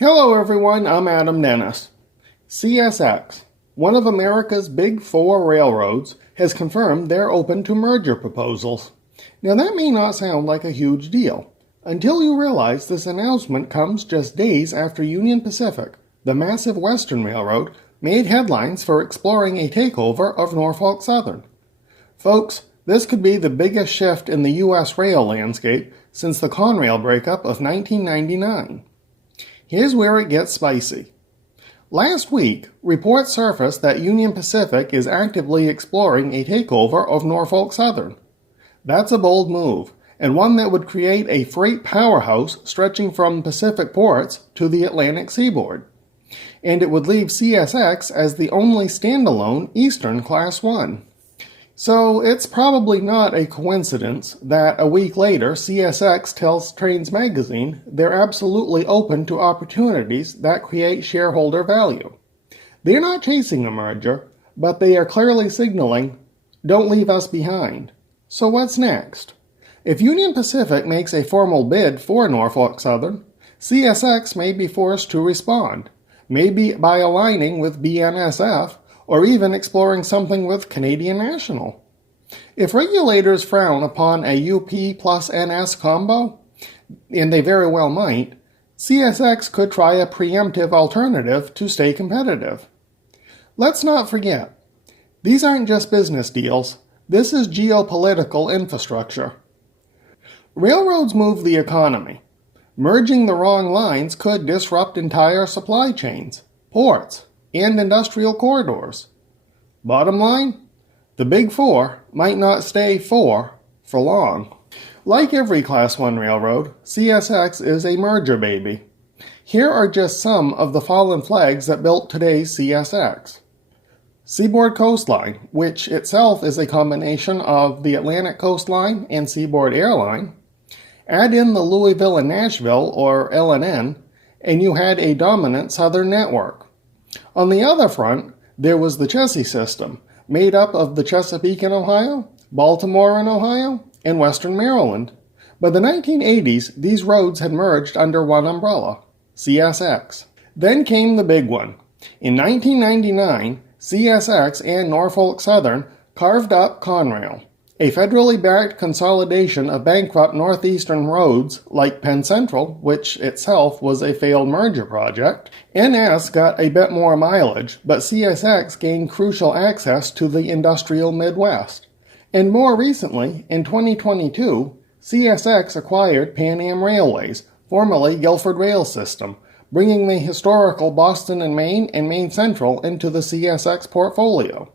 Hello everyone, I'm Adam Dennis. CSX, one of America's big four railroads, has confirmed they're open to merger proposals. Now that may not sound like a huge deal, until you realize this announcement comes just days after Union Pacific, the massive Western Railroad, made headlines for exploring a takeover of Norfolk Southern. Folks, this could be the biggest shift in the U.S. rail landscape since the Conrail breakup of 1999. Here's where it gets spicy. Last week, reports surfaced that Union Pacific is actively exploring a takeover of Norfolk Southern. That's a bold move, and one that would create a freight powerhouse stretching from Pacific ports to the Atlantic seaboard. And it would leave CSX as the only standalone Eastern Class 1. So it's probably not a coincidence that a week later CSX tells Trains magazine they're absolutely open to opportunities that create shareholder value. They're not chasing a merger, but they are clearly signaling, don't leave us behind. So what's next? If Union Pacific makes a formal bid for Norfolk Southern, CSX may be forced to respond, maybe by aligning with BNSF, or even exploring something with Canadian National. If regulators frown upon a UP plus NS combo, and they very well might, CSX could try a preemptive alternative to stay competitive. Let's not forget, these aren't just business deals, this is geopolitical infrastructure. Railroads move the economy. Merging the wrong lines could disrupt entire supply chains, ports, and industrial corridors. Bottom line, the Big Four might not stay four for long. Like every Class 1 railroad, CSX is a merger baby. Here are just some of the fallen flags that built today's CSX. Seaboard Coastline, which itself is a combination of the Atlantic Coastline and Seaboard Airline. Add in the Louisville and Nashville, or L&N, and you had a dominant southern network. On the other front, there was the Chessie system, made up of the Chesapeake in Ohio, Baltimore in Ohio, and Western Maryland. By the 1980s, these roads had merged under one umbrella, CSX. Then came the big one. In 1999, CSX and Norfolk Southern carved up Conrail, a federally backed consolidation of bankrupt northeastern roads like Penn Central, which itself was a failed merger project. NS got a bit more mileage, but CSX gained crucial access to the industrial Midwest. And more recently, in 2022, CSX acquired Pan Am Railways, formerly Guilford Rail System, bringing the historical Boston and Maine Central into the CSX portfolio.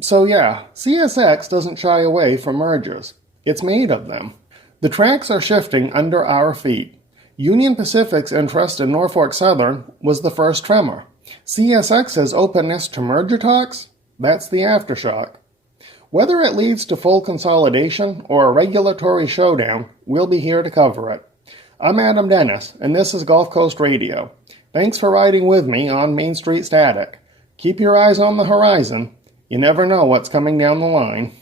So yeah, CSX doesn't shy away from mergers. It's made of them. The tracks are shifting under our feet. Union Pacific's interest in Norfolk Southern was the first tremor. CSX's openness to merger talks? That's the aftershock. Whether it leads to full consolidation or a regulatory showdown, we'll be here to cover it. I'm Adam Dennis, and this is Gulf Coast Radio. Thanks for riding with me on Main Street Static. Keep your eyes on the horizon. You never know what's coming down the line.